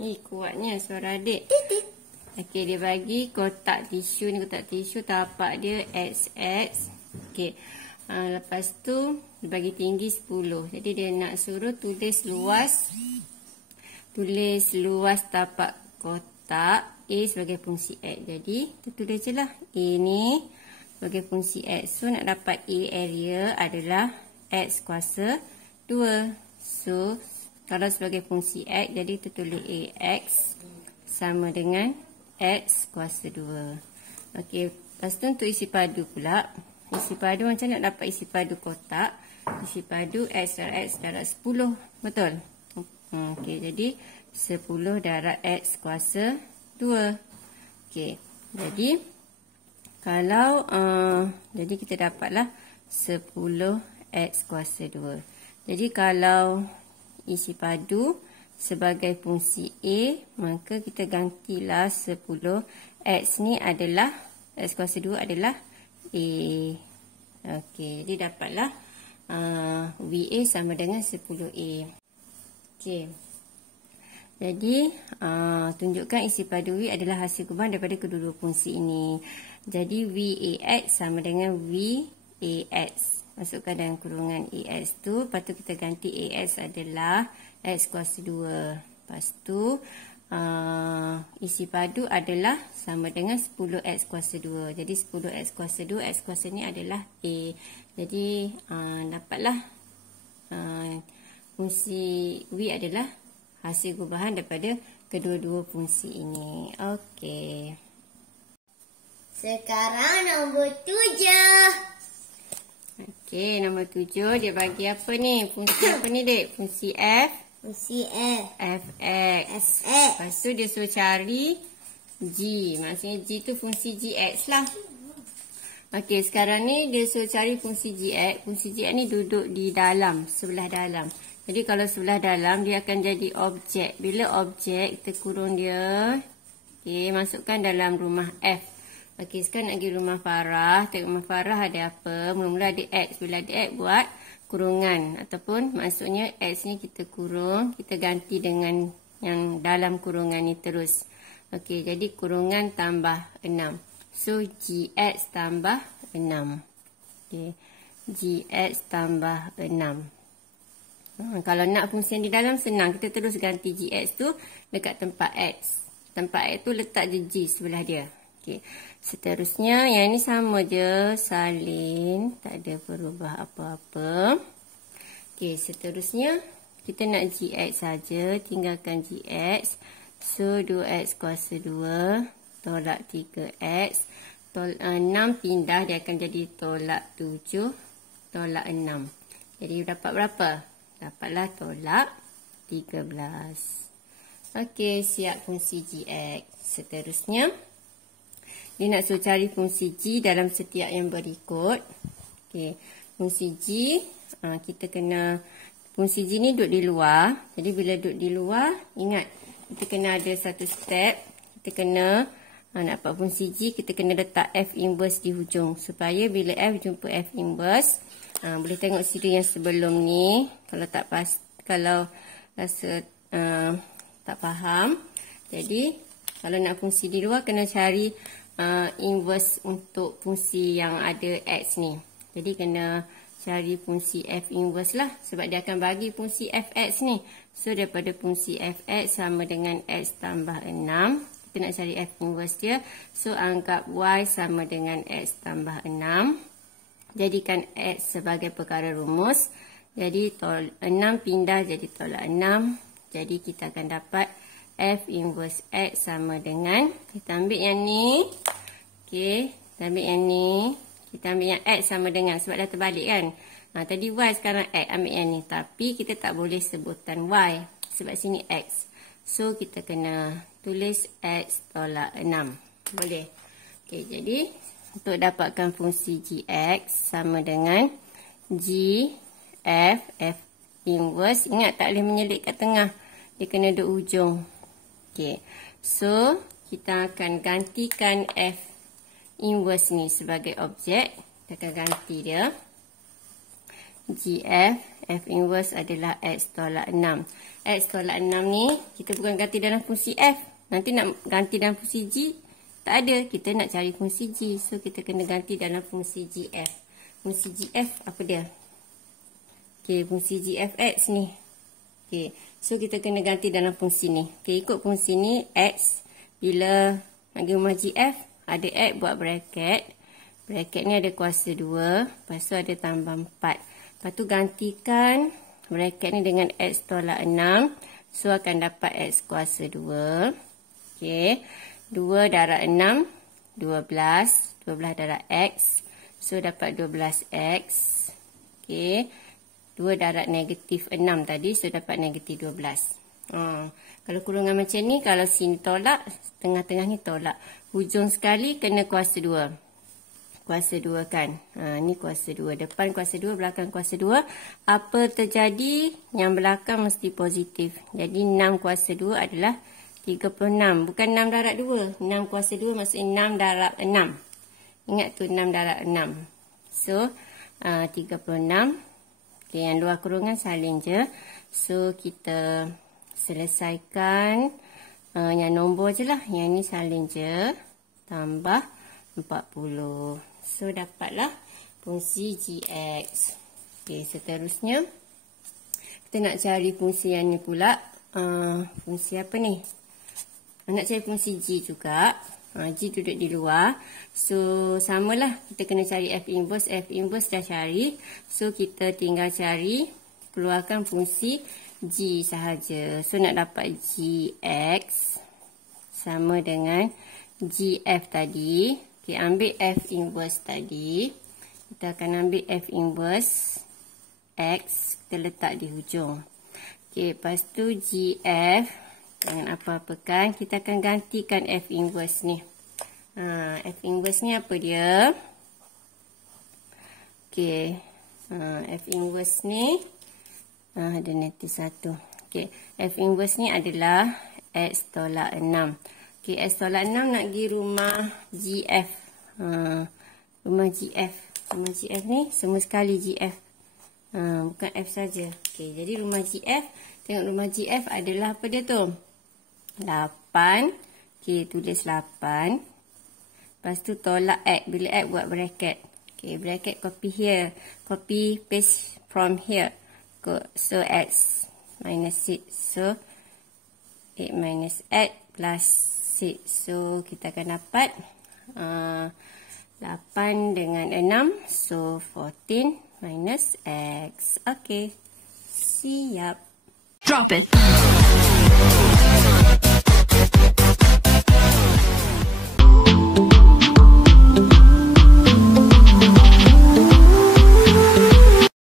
Kuatnya suara adik. Okey, dia bagi kotak tisu ni, kotak tisu tapak dia XX. Okey. Lepas tu dia bagi tinggi 10. Jadi dia nak suruh tulis luas tapak kotak A sebagai fungsi X. Jadi kita tulis je lah A ni sebagai fungsi X. So nak dapat A area adalah X kuasa 2. So kalau sebagai fungsi X, jadi kita tulis AX sama dengan X kuasa 2. Okey, lepas tu untuk isi padu pula. Isi padu macam nak dapat isi padu kotak. Isi padu X darab 10. Betul? Okey, jadi 10 darab X kuasa 2. Okey, jadi kalau jadi kita dapatlah 10 X kuasa 2. Jadi kalau isi padu sebagai fungsi A, maka kita gantilah 10 X ni adalah X kuasa 2 adalah A. Okey, jadi dapatlah VA sama dengan 10A. Okey. Jadi tunjukkan isi padu V adalah hasil kumpulan daripada kedua-dua fungsi ini. Jadi VAX sama dengan VAX. Masukkan dalam kurungan AX tu. Lepas tu kita ganti AX adalah X kuasa 2. Lepas tu isi padu adalah sama dengan 10X kuasa 2. Jadi 10X kuasa 2, X kuasa ni adalah A. Jadi dapatlah fungsi V adalah hasil gubahan daripada kedua-dua fungsi ini. Okey. Sekarang nombor 7. Okey, nombor 7 dia bagi apa ni? Fungsi apa ni, Dek? Fungsi F. Fungsi F. Fx. Lepas tu dia suruh cari G. Maksudnya G tu fungsi Gx lah. Okey, sekarang ni dia suruh cari fungsi Gx. Fungsi Gx ni duduk di dalam, sebelah dalam. Jadi kalau sebelah dalam dia akan jadi objek. Bila objek, kita kurung dia. Okey, masukkan dalam rumah F. Okey, sekarang nak pergi rumah Farah. Tengok rumah Farah ada apa. Mula-mula ada X. Bila ada X, buat kurungan. Ataupun maksudnya X ni kita kurung. Kita ganti dengan yang dalam kurungan ni terus. Okey, jadi kurungan tambah 6. So, GX tambah 6. Okey, GX tambah 6. Kalau nak fungsi yang di dalam senang. Kita terus ganti GX tu dekat tempat X. Tempat X tu letak je G sebelah dia. Okey. Seterusnya yang ni sama je, salin, tak ada berubah apa-apa. Okey, seterusnya kita nak GX saja, tinggalkan GX. So 2x kuasa 2 tolak 3x. 6 pindah dia akan jadi tolak 7 tolak 6. Jadi dapat berapa? Dapatlah tolak 13. Okey, siap fungsi GX. Seterusnya dia nak suruh cari fungsi G dalam setiap yang berikut. Okey, fungsi G, kita kena, fungsi G ni duduk di luar. Jadi bila duduk di luar, ingat, kita kena ada satu step. Kita kena, nak dapat fungsi G, kita kena letak F inverse di hujung. Supaya bila F jumpa F inverse, boleh tengok siri yang sebelum ni. Kalau rasa tak faham. Jadi, kalau nak fungsi di luar, kena cari inverse untuk fungsi yang ada X ni. Jadi kena cari fungsi F inverse lah. Sebab dia akan bagi fungsi Fx ni. So daripada fungsi Fx sama dengan X tambah 6. Kita nak cari F inverse dia. So anggap Y sama dengan X tambah 6. Jadikan X sebagai perkara rumus. Jadi 6 pindah jadi tolak 6. Jadi kita akan dapat F inverse X sama dengan, kita ambil yang ni. Okey, kita ambil yang ni. Kita ambil yang X sama dengan, sebab dah terbalik kan. Tadi Y, sekarang X. Ambil yang ni. Tapi kita tak boleh sebutan Y. Sebab sini X. So, kita kena tulis X tolak 6. Boleh. Okey, jadi untuk dapatkan fungsi Gx sama dengan G, F, F inverse. Ingat, tak boleh menyelip kat tengah. Dia kena duduk ujung. Okey, so kita akan gantikan F inverse ni sebagai objek. Kita akan ganti dia. GF, F inverse adalah X tolak 6. X tolak 6 ni, kita bukan ganti dalam fungsi F. Nanti nak ganti dalam fungsi G, tak ada. Kita nak cari fungsi G. So, kita kena ganti dalam fungsi GF. Fungsi GF apa dia? Okey, fungsi GFX ni. Okey, so kita kena ganti dalam fungsi ni. Okey, ikut fungsi ni, X. Bila nak pergi rumah GF, ada X buat bracket. Bracket ni ada kuasa 2. Lepas tu ada tambah 4. Lepas tu gantikan bracket ni dengan X tolak 6. So, akan dapat X kuasa 2. Okey. 2 darab 6. 12. 12 darab X. So, dapat 12X. Okey. 2 darab negatif 6 tadi. So, dapat negatif 12. Kalau kurungan macam ni, kalau sini tolak, tengah-tengah ni tolak. Hujung sekali kena kuasa 2. Kuasa 2 kan. Ni kuasa 2. Depan kuasa 2, belakang kuasa 2. Apa terjadi? Yang belakang mesti positif. Jadi 6 kuasa 2 adalah 36. Bukan 6 darab 2. 6 kuasa 2 maksudnya 6 darab 6. Ingat tu 6 darab 6. So, 36. Okay, yang luar kurungan salin je. So, kita selesaikan. Yang nombor je lah. Yang ni salin je. Tambah 40. So, dapatlah fungsi Gx. Okay, seterusnya. Kita nak cari fungsi yang ni pula. Fungsi apa ni? Nak cari fungsi G juga. G duduk di luar. So, samalah. Kita kena cari F inverse. F inverse dah cari. So, kita tinggal cari. Keluarkan fungsi G sahaja. So, nak dapat Gx sama dengan GF tadi. Okay, ambil F inverse tadi. Kita akan ambil F inverse X. Kita letak di hujung. Okay, lepas tu GF. Jangan apa-apakan. Kita akan gantikan F inverse ni. F inverse ni apa dia? Okay. F inverse ni. Ada nanti satu. Okay. F inverse ni adalah X tolak 6. Okay, X tolak 6 nak pergi rumah GF. Rumah GF. Rumah GF ni semua sekali GF. Bukan F saja. Okay, jadi rumah GF. Tengok rumah GF adalah apa dia tu? 8. Okay, tulis 8. Lepas tu tolak X. Bila X buat bracket. Okay, bracket copy here. Copy paste from here. So, X minus 6. So, 8 minus X plus 6. So, kita akan dapat 8 dengan 6. So, 14 minus X. Okay. Siap. Drop it.